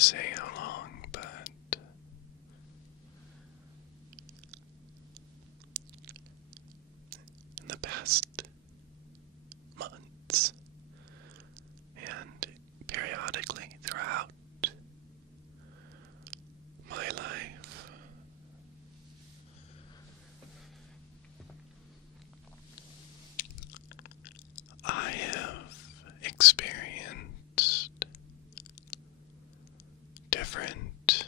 to say how long, but in the past months and periodically throughout my life, I have experienced different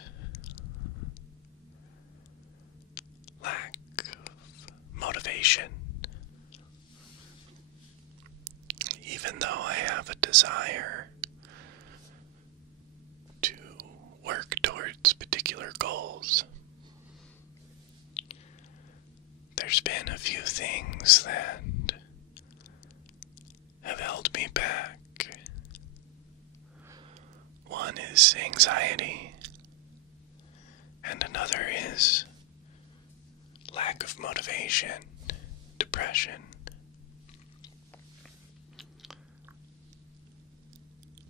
lack of motivation. Even though I have a desire to work towards particular goals, there's been a few things that have held me back. One is anxiety, and another is lack of motivation, depression.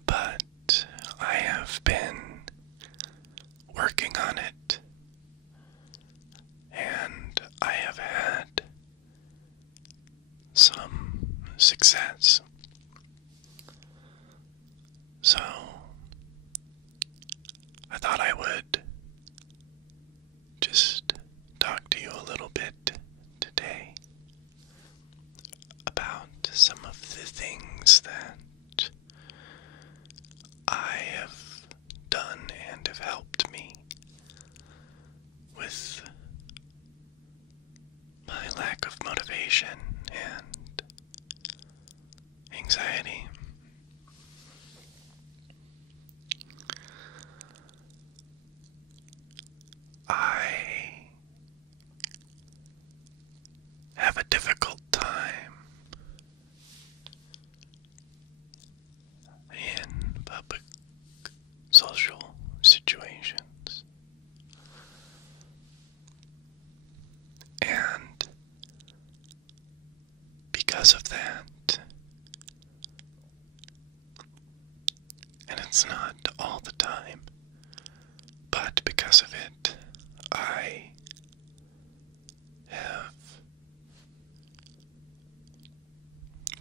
But I have been working on it, and I have had some success. So I thought I would just talk to you a little bit today about some of the things that I have done and have helped me with my lack of motivation and anxiety. I have a difficult time in public social situations, and because of that, and it's not all the time, but because of it, I have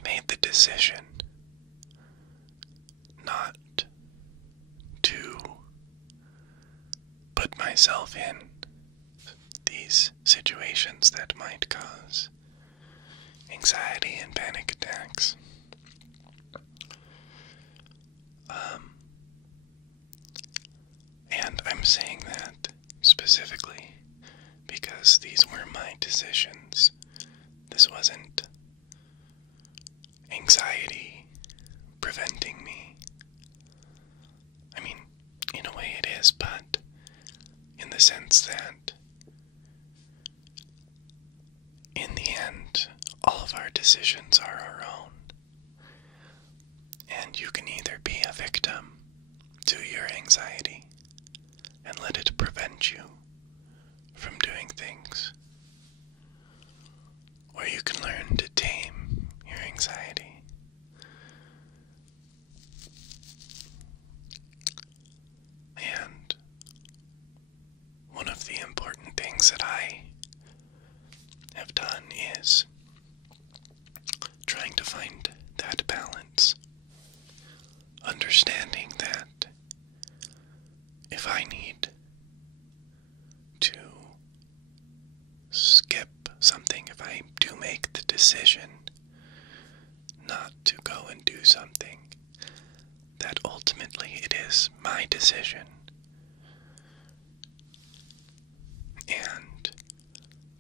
made the decision not to put myself in these situations that might cause anxiety and panic attacks. And I'm saying that specifically because these were my decisions. This wasn't anxiety preventing me. I mean, in a way it is, but in the sense that in the end, all of our decisions are our own. And you can either be a victim to your anxiety and let it prevent you from doing things, or you can learn to tame your anxiety. And one of the important things that I have done is trying to find that balance, understanding that if I need to skip something, if I do make the decision not to go and do something, that ultimately it is my decision. And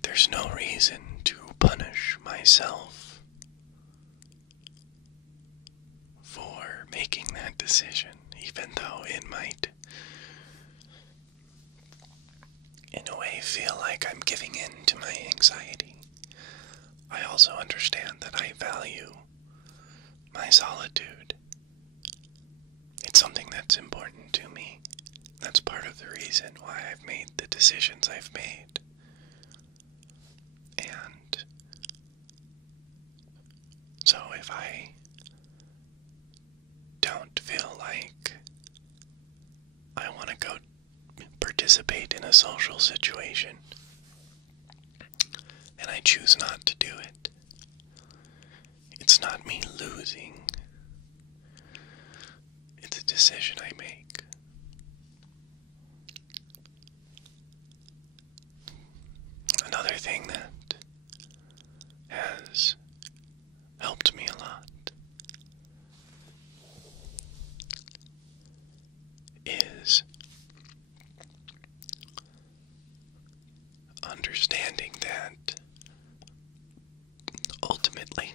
there's no reason to punish myself for making that decision, even though it might, in a way, feel like I'm giving in to my anxiety. I also understand that I value my solitude. It's something that's important to me. That's part of the reason why I've made the decisions I've made. And so if I don't feel like I want participate in a social situation, and I choose not to do it, it's not me losing. It's a decision I make. Another thing that has helped me a lot is understanding that ultimately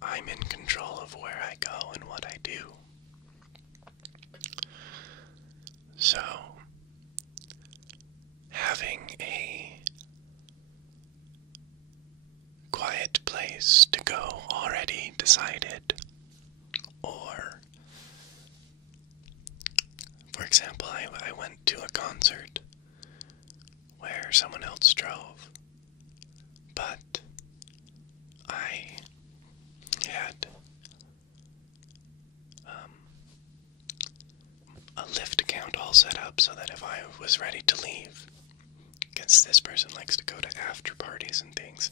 I'm in control of where I go and what I do. So, having a quiet place to go already decided, or, for example, I went to a concert where someone else drove, but I had a Lyft account all set up so that if I was ready to leave, because this person likes to go to after parties and things,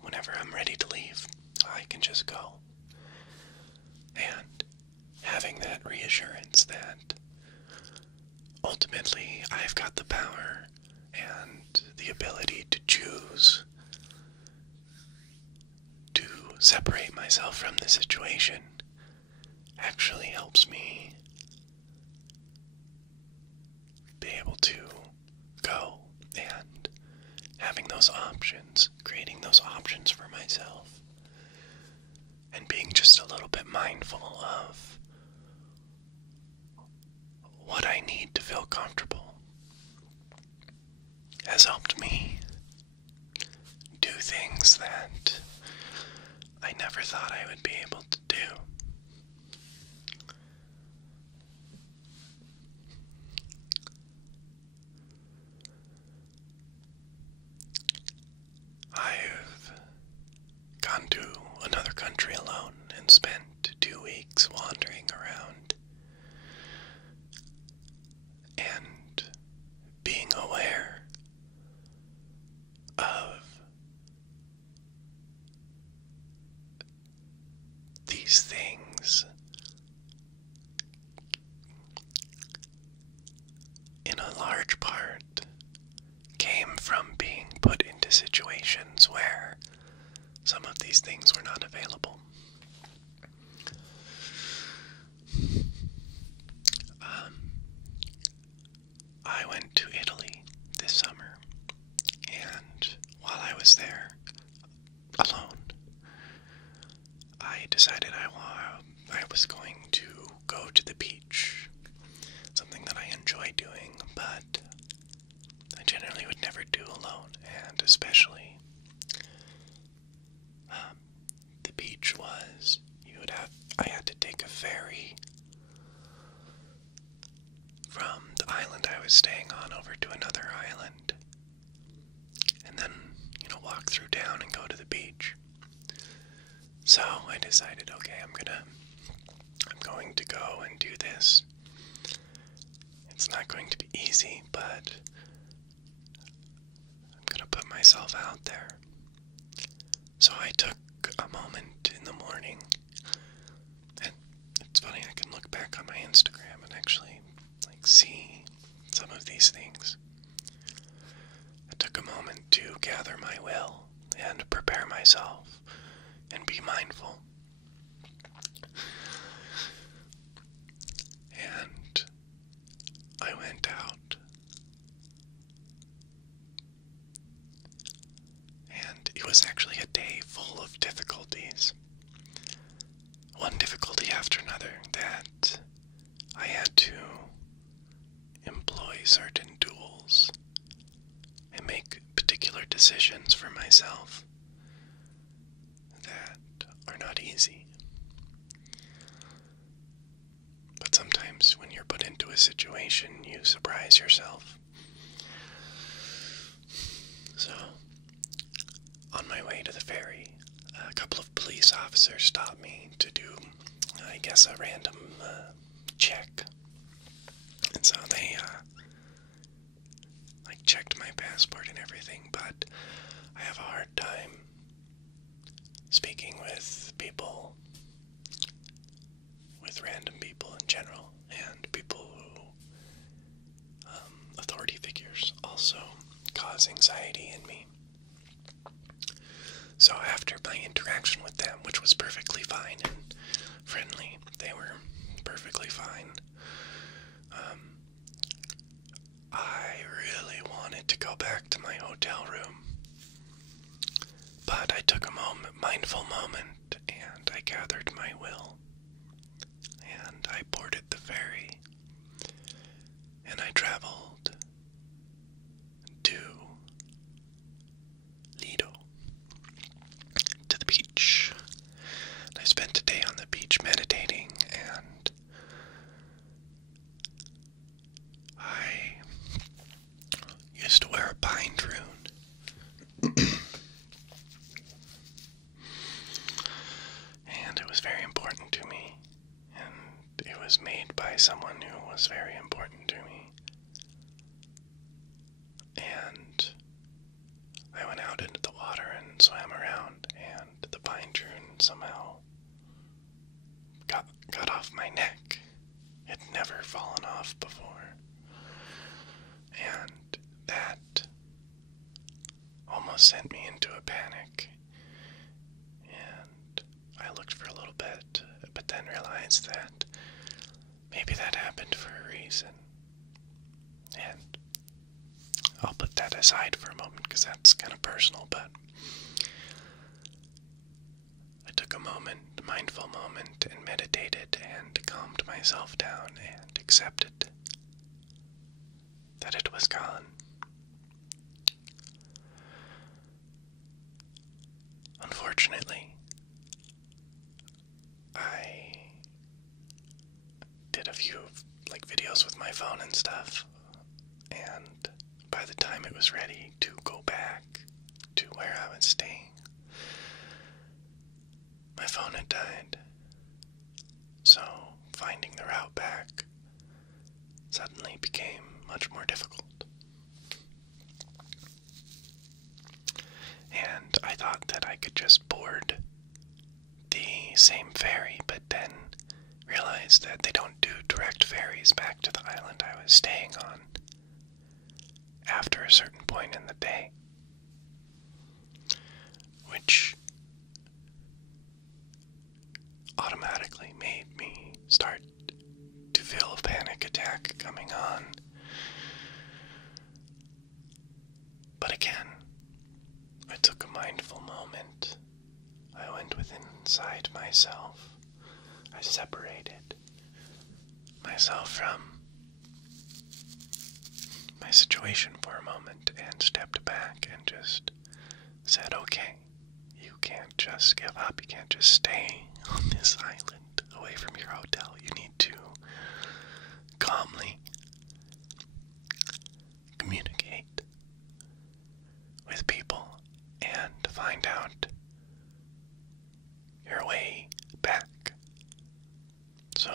whenever I'm ready to leave, I can just go. And having that reassurance that ultimately I've got the power and the ability to choose to separate myself from the situation actually helps me be able to go, and having those options, creating those options for myself, and being just a little bit mindful of what I need to feel comfortable has helped me do things that I never thought I would be able to do. I've gone to another country alone and spent 2 weeks wandering around and being aware of these things in a large part came from being put into situations where some of these things were not available. I went to Italy this summer, and while I was there alone, I decided I was going to go to the beach, something that I enjoy doing, but I generally would never do alone, and especially the beach was, I had to take a ferry from the island I was staying on over to another island, and then, walk through town and go to the beach. So I decided, okay, I'm going to go and do this. It's not going to be easy, but I'm gonna put myself out there. So I took a moment in the morning, and it's funny, I can look back on my Instagram and actually see some of these things. I took a moment to gather my will and prepare myself and be mindful. And I went out, and it was actually a day full of difficulties. One difficulty after another, that I had to employ certain tools and make particular decisions for myself that are not easy. But sometimes when you're put into a situation, you surprise yourself. So, on my way to the ferry, a couple of police officers stopped me to do, I guess, a random check. And so they checked my passport and everything, but I have a hard time speaking with people, with random people in general, and people who, authority figures also cause anxiety in me. So after my interaction with them, which was perfectly fine and friendly, they were perfectly fine, I really wanted to go back to my hotel room. But I took a mindful moment, and I gathered my will, and I boarded the ferry, and I traveled to Lido, to the beach. I spent a day on the beach meditating, and I used to wear a pine rune. And it was very important to me, and it was made by someone who was very important to me. And I went out into the water and swam around, and the pine rune somehow got off my neck. It had never fallen off before. And that almost sent me into a panic. And I looked for a little bit, but then realized that maybe that happened for a reason. And I'll put that aside for a moment because that's kind of personal, but I took a mindful moment, and meditated and calmed myself down and accepted that it was gone. Unfortunately, I did a few videos with my phone and stuff, and by the time it was ready to go back to where I was staying, my phone had died. So finding the route back suddenly became much more difficult. And I thought that I could just board the same ferry, but then realized that they don't do direct ferries back to the island I was staying on after a certain point in the day, which automatically made me start to feel a panic attack coming on. But again, I took a mindful moment. I went inside myself. I separated myself from my situation for a moment and stepped back and just said, okay, you can't just give up. You can't just stay on this island away from your hotel. You need to calmly communicate with people and find out your way back. So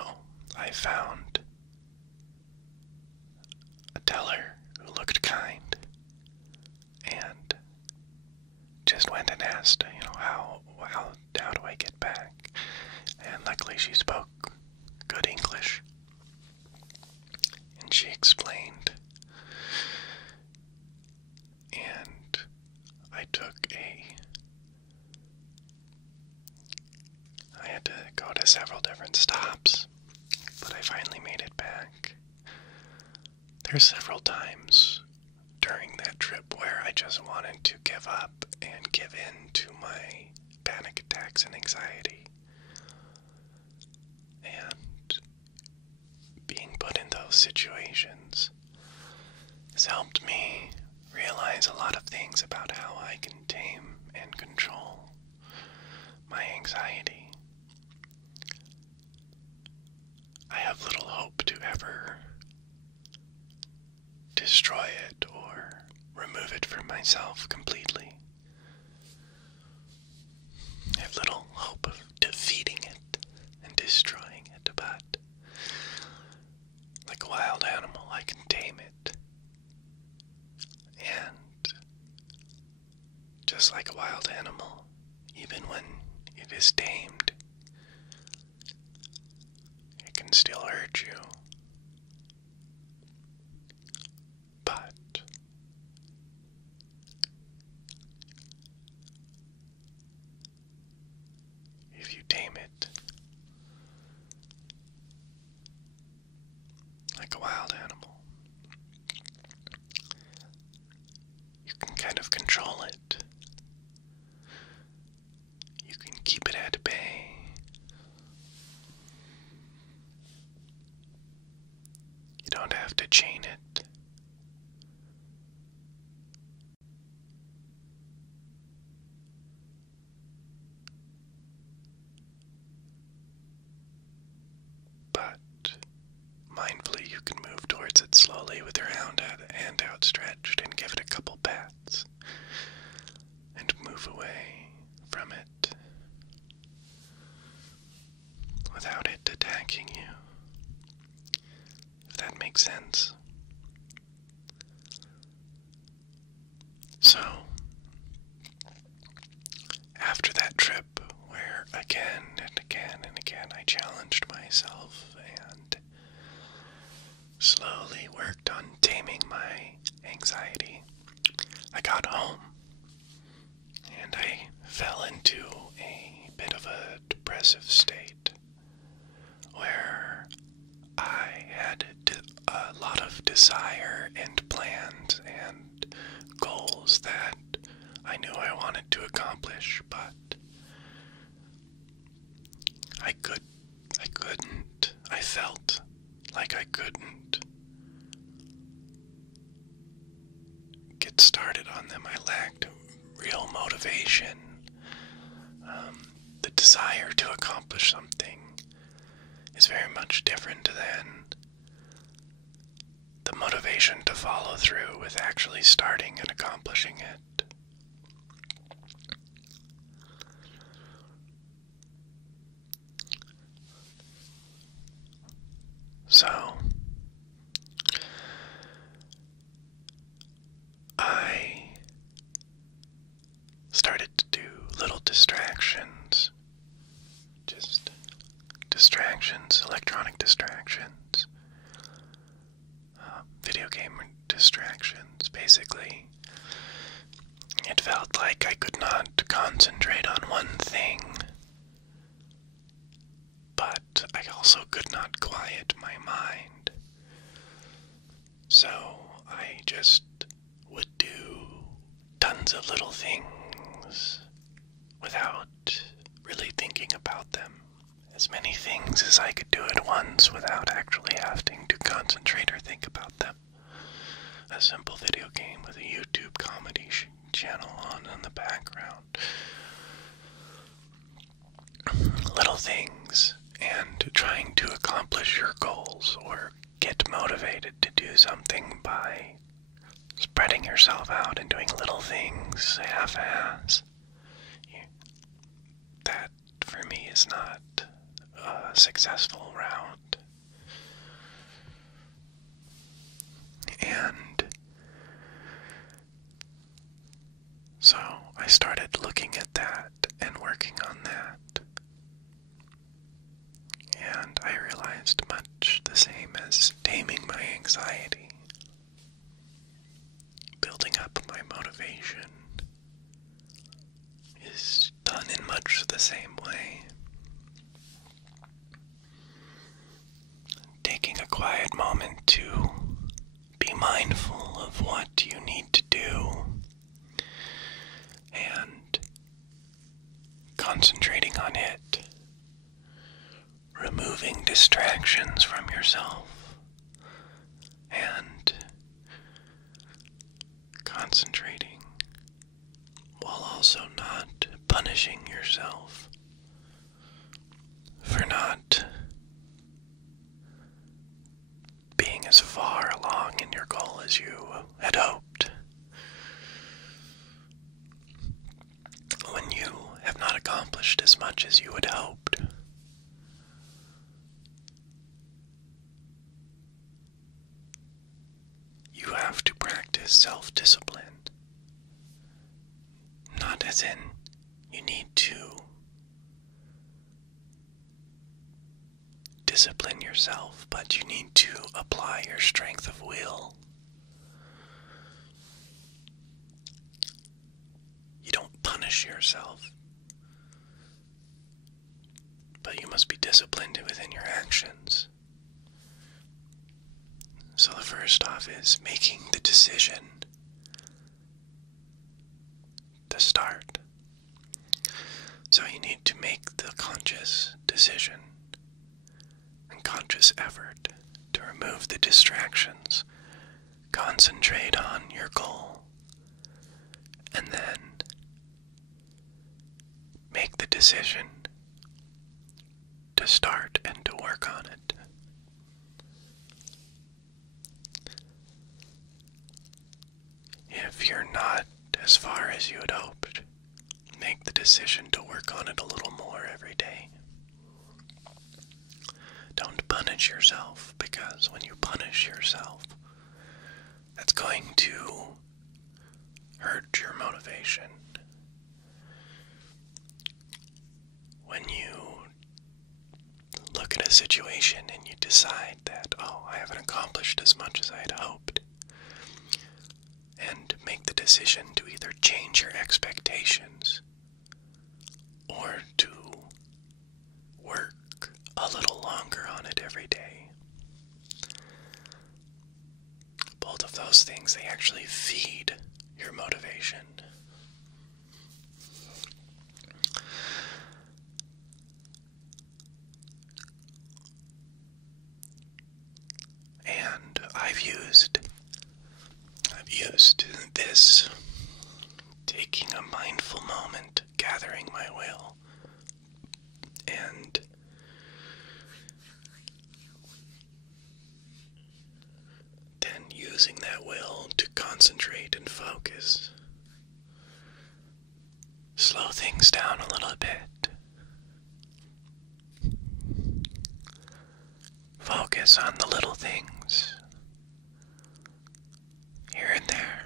I found a teller who looked kind and just went and asked, how do I get back? And luckily she spoke good English, and she explained, and I had to go to several different stops, but I finally made it back. There's several times during that trip where I just wanted to give up and give in to my panic attacks and anxiety. And being put in those situations has helped me realize a lot of things about how I can tame and control my anxiety. I have little hope to ever destroy it or remove it from myself completely. I have little hope of defeating it and destroying it, but like a wild animal, I can tame it. is tamed, it can still hurt you. But if you tame it like a wild animal, you can kind of control it. You can keep it at bay. You don't have to chain it. But mindfully, you can move towards it slowly with your hand outstretched and give it a couple pats and move away from it without it attacking you, if that makes sense. So, after that trip where again and again and again I challenged myself and slowly worked on taming my anxiety, I got home and I fell into a bit of a depressive state where I had a lot of desire and plans and goals that I knew I wanted to accomplish, but I couldn't. I felt like I couldn't get started on them. I lacked real motivation. The desire to accomplish something is very much different than the motivation to follow through with actually starting and accomplishing it. So, I started to do little distractions, just distractions, electronic distractions, video game distractions, basically. It felt like I could not concentrate on one thing, but I also could not quiet my mind. So I just would do tons of little things without really thinking about them. As many things as I could do at once without actually having to concentrate or think about them. A simple video game with a YouTube comedy channel on in the background. Little things, and trying to accomplish your goals or get motivated to do something by spreading yourself out and doing little things half-ass. That, for me, is not a successful route. And so I started looking at that and working on that. And I realized much the same as taming my anxiety, building up my motivation is done in much the same way. Taking a quiet moment to be mindful of what you need to do and concentrating on it, removing distractions from yourself and concentrating while also not punishing yourself for not being as far along in your goal as you had hoped. When you have not accomplished as much as you had hoped, you have to practice self-discipline. Not as in you need to discipline yourself, but you need to apply your strength of will. You don't punish yourself, but you must be disciplined within your actions. So the first off is making the decision to start. So you need to make the conscious decision and conscious effort to remove the distractions, concentrate on your goal, and then make the decision to start and to work on it. If you're not as far as you had hoped, make the decision to work on it a little more every day. Don't punish yourself, because when you punish yourself, that's going to hurt your motivation. When you look at a situation and you decide that, oh, I haven't accomplished as much as I had hoped, and make the decision to either change your expectations or to work a little longer on it every day. Both of those things, they actually feed your motivation. And I've used this, taking a mindful moment, gathering my will, and then using that will to concentrate and focus. Slow things down a little bit. Focus on the little things, here and there.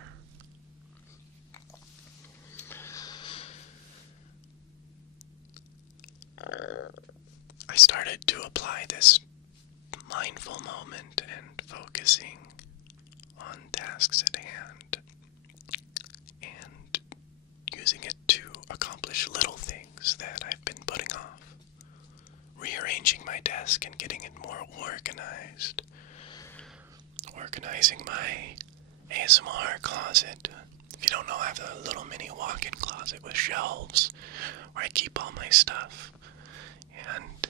I started to apply this mindful moment and focusing on tasks at hand and using it to accomplish little things that I've been putting off. Rearranging my desk and getting it more organized. Organizing my ASMR closet. If you don't know, I have a little mini walk-in closet with shelves where I keep all my stuff. And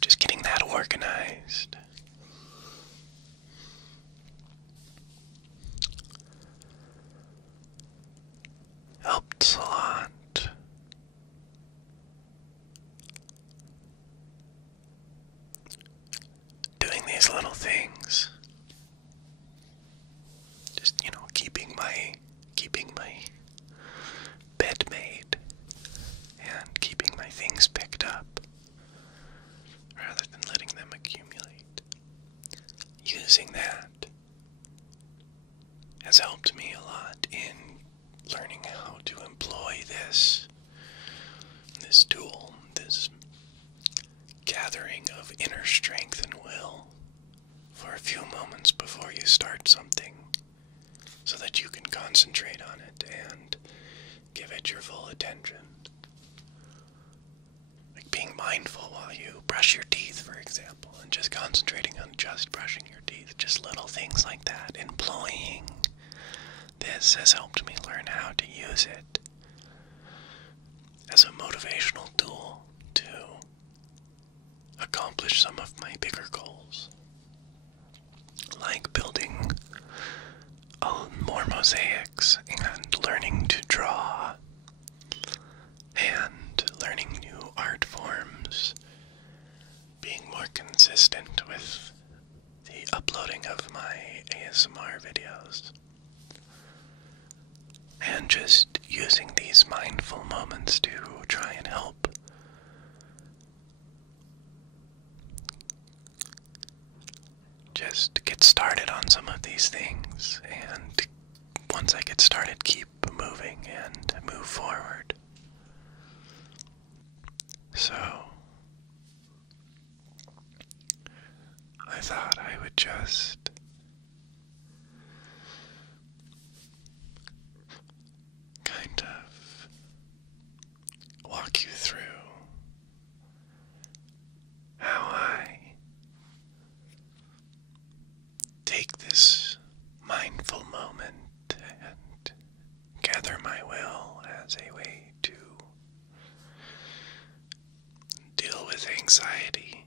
just getting that organized. Helped a lot. Doing these little things. Just, keeping my bed made and keeping my things picked up rather than letting them accumulate. Using that has helped me a lot in learning how to employ this tool, this gathering of inner strength and will for a few moments before you start something, so that you can concentrate on it and give it your full attention. Like being mindful while you brush your teeth, for example, and just concentrating on just brushing your teeth, just little things like that. Employing this has helped me learn how to use it as a motivational tool to accomplish some of my bigger goals, like building more mosaics and learning to draw and learning new art forms, being more consistent with the uploading of my ASMR videos, and just using these mindful moments to try and help just get started on some of these things, and once I get started, keep moving and move forward. So, thought I would just kind of walk you through how I take this mindful moment and gather my will as a way to deal with anxiety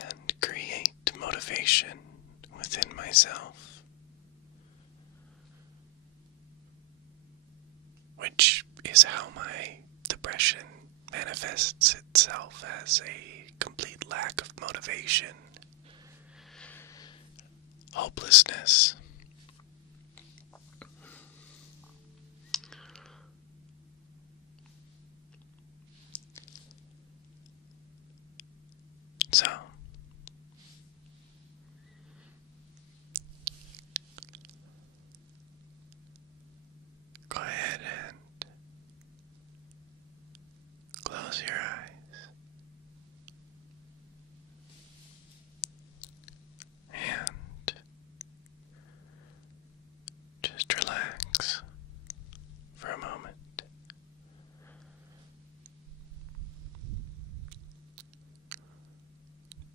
and create motivation within myself, which is how my depression manifests itself as a complete lack of motivation, hopelessness. So, go ahead and close your eyes and just relax for a moment.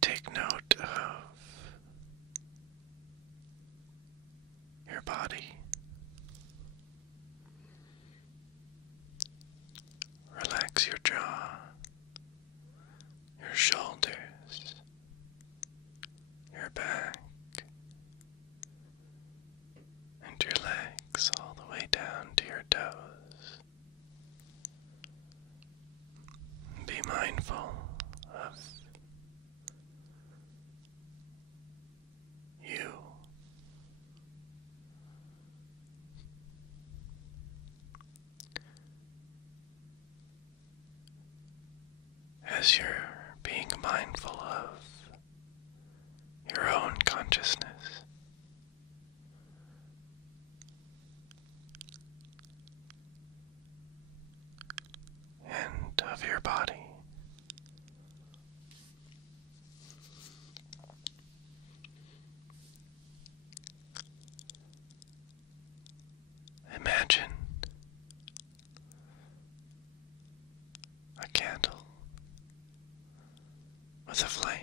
Take note of your body. Relax your jaw, your shoulders, your back, and your legs all the way down to your toes. Be mindful of you. As you're being mindful of your own consciousness, and of your body. Imagine a candle with a flame.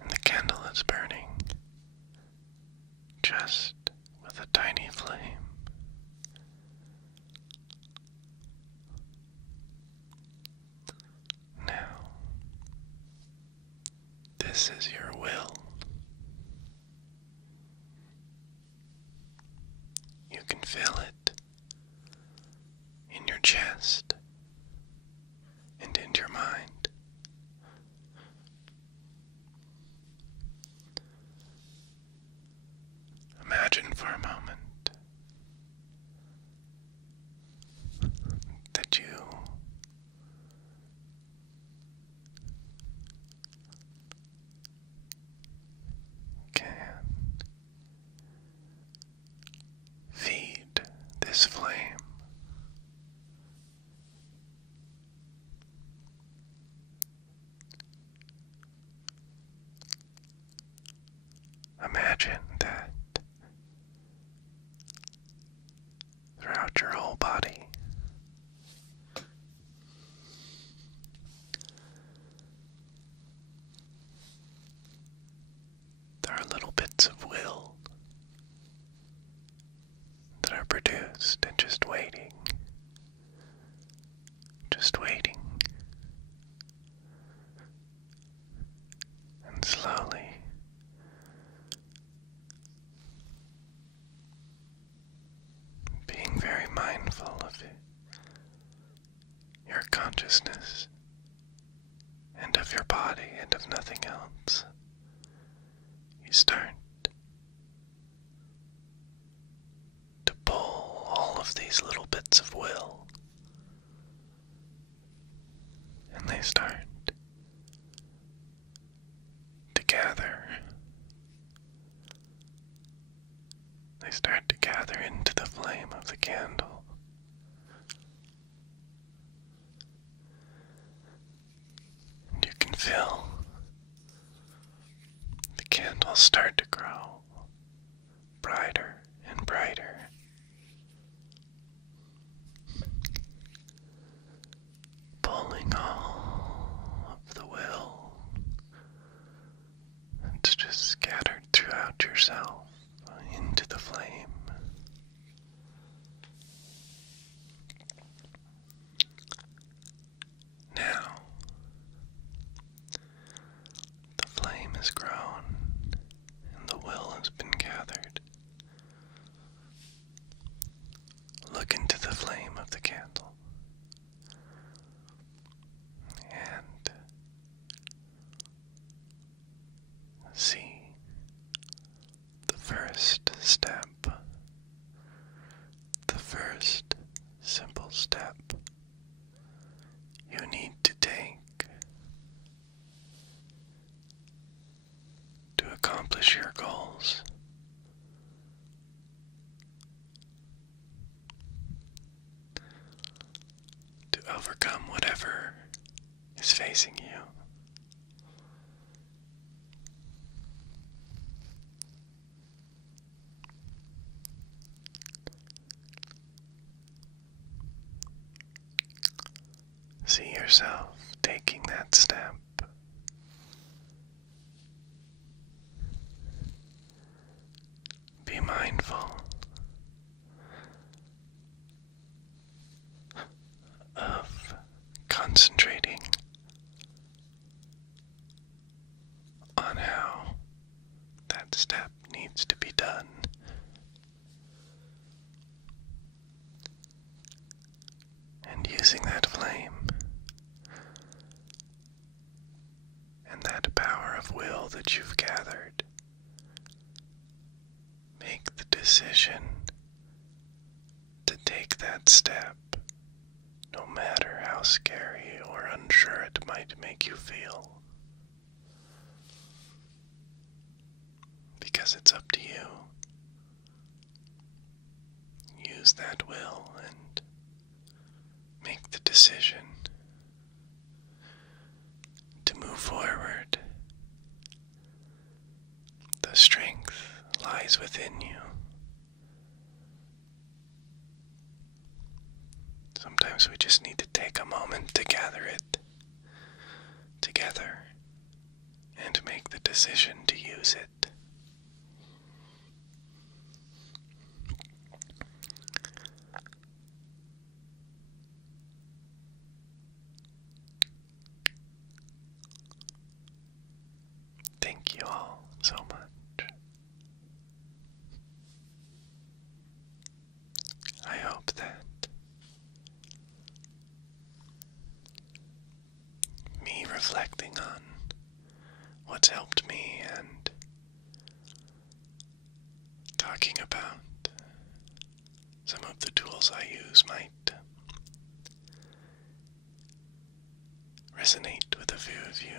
And the candle is burning just with a tiny flame. Now, this is your will. You can feel it in your chest and in your mind. Imagine for a moment that you can feed this flame imagine that throughout your whole body there are little bits of will that are produced and just waiting, and slowly being very mindful of it, your consciousness and of your body and of nothing else. You start to pull all of these little bits of will, and they start to gather. They start to gather into the flame of the candle. scattered throughout yourself into the flame. Now, the flame has grown and the will has been gathered. Look into the flame of the candle and see the first step, the first simple step you need to take to accomplish your goals. To overcome whatever is facing you. See yourself taking that step. Be mindful of concentrating on how that step needs to be done. And using that flame and that power of will that you've gathered, make the decision to take that step, no matter how scary or unsure it might make you feel. Because it's up to you. Use that will and make the decision to move forward. The strength lies within you. Sometimes we just need to take a moment to gather it together and make the decision to use it. Thank you all so much. I hope that me reflecting on what's helped me and talking about some of the tools I use might resonate with a few of you.